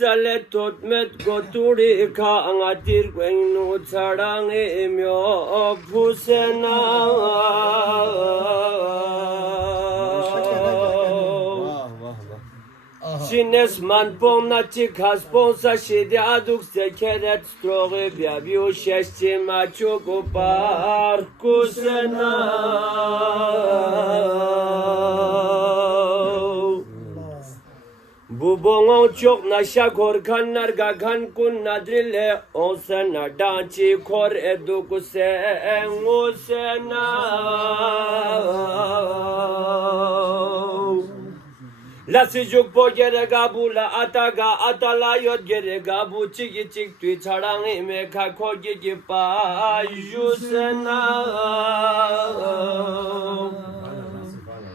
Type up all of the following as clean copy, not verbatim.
salet tot met goturi ka angatir kwenu tsarang emyo pusena Şines man pomna çıkas ponsa şedi aduk sekeret stroğu biabiu şeşçi maçu kupar kusena Bu bongon çok naşa korkanlar gagan kun nadrille on sena dançi kor eduk sen o sena La sijuk po gerega bu la ataga atala yot gerega bu çiki çik tui çarang ime ka kogi ki pa yusena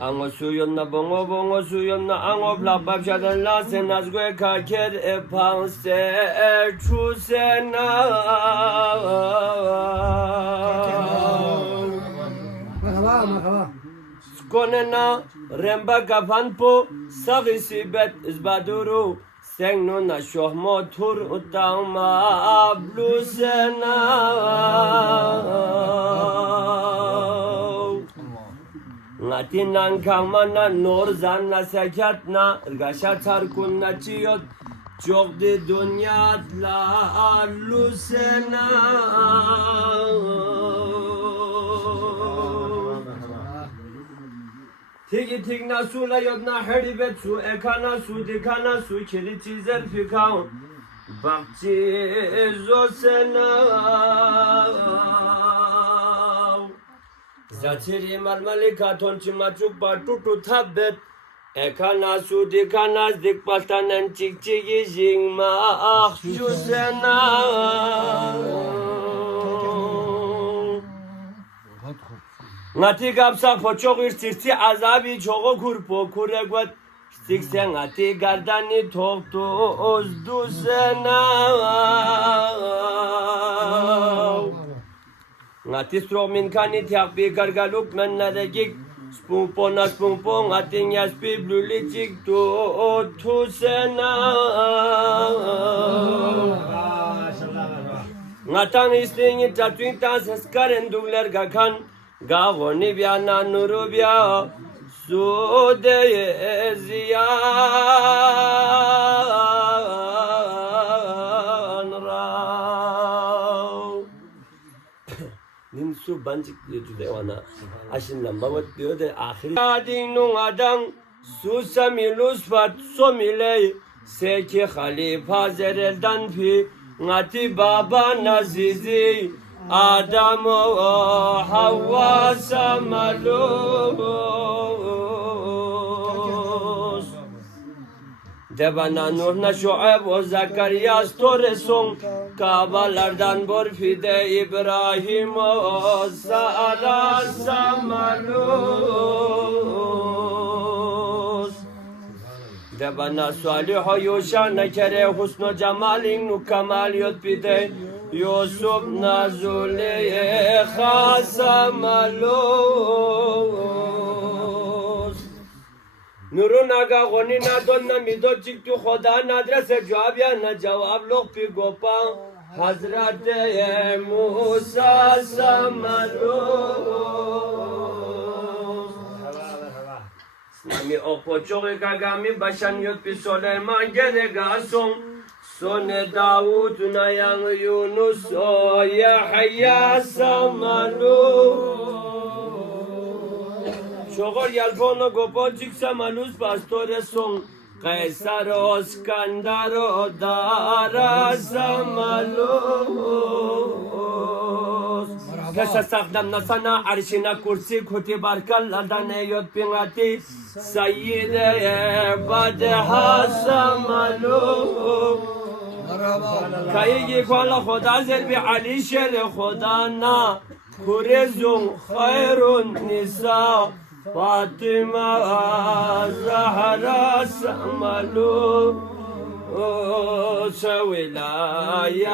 Ango suyon na bongo suyon na ango blabab şadan la sen azgwe ka ker epan se çusena Merhaba. Konena remba kafanpo sagisibet izbaduru Sengno na shohmo tur utama ablusena Ngatinan kamana nor zanna sekatna Irgasha tarkunna chiyot Çokdi dünyatla alusena Tigi tig na su la yod na heribet su ekana su dikana su kili çizer fikam Bakçı zosena Zatiri malmalika tonçi maçuk patutu tabbet Ekana su dikana dik pastanen çik çiki jingma ah jusena Ngati kapsa poçok irtirti azabi çoğu kurpo kuregvat Siksen ngati gardani toktu ozdu sena Ngati stromin kani tiakbi gargaluk menneregik Spumpo ngati nyaspi blulicik tu otu sena Ngatan istingi tatuin tas eskaren dugler gakan Gavoni biana nuru bia Sudeye ziyan rav Nin su bancık diyor devana Aşından babat diyor de ahiri Adin nungadan Susami lusfat somiley Seki halifa zereldan fi Ngati baba nazizi Adam o Havva samalus Debana Nurna Şuayb o Zakariya store son Kabalardan bor fide İbrahim o Sara samalus Debana Salih o Yuşa nekere husnu cemalin nu kemal yot fide Yusuf nazule khasamalus Nurun aga goni na donna mido çıktı Khoda nadrese cevabya na cevap lok pi gopa Hazret Musa samalus Nami okpoçoğu kagami başan yot pi Süleyman gerega son Sone Davud nayan Yunus o Yahya samalus Şogor yalfono gopocik samalus pastore son Kaysar o Skandar o Dara samalus Kesa sakdam nasana arşina kursi kuti barkallardan eyot pingati Sayyide badha samalus Kayıgi kola Khoda zerbi Ali şer Khoda na Kurezun khayrun nisa Fatıma Zahra samalu Sevilayat